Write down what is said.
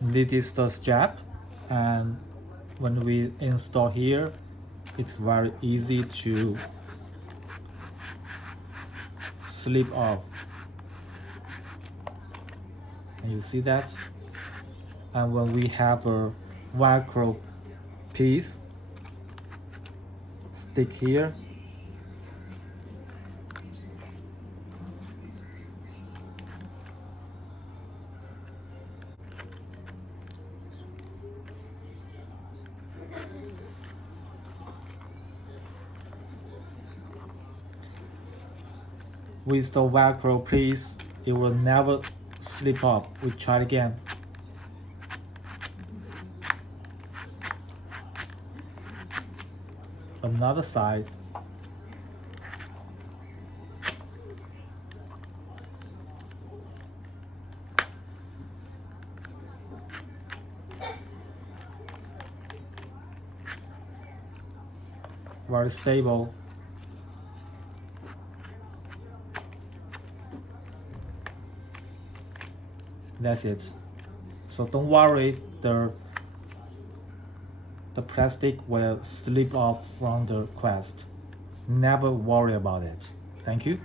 This is the strap, and when we install here, it's very easy to slip off. And you see that? And when we have a Velcro piece stick here, with the Velcro piece, it will never slip off. We try it again. Another side. Very stable. That's it. So don't worry, the plastic will slip off from the Quest. Never worry about it. Thank you.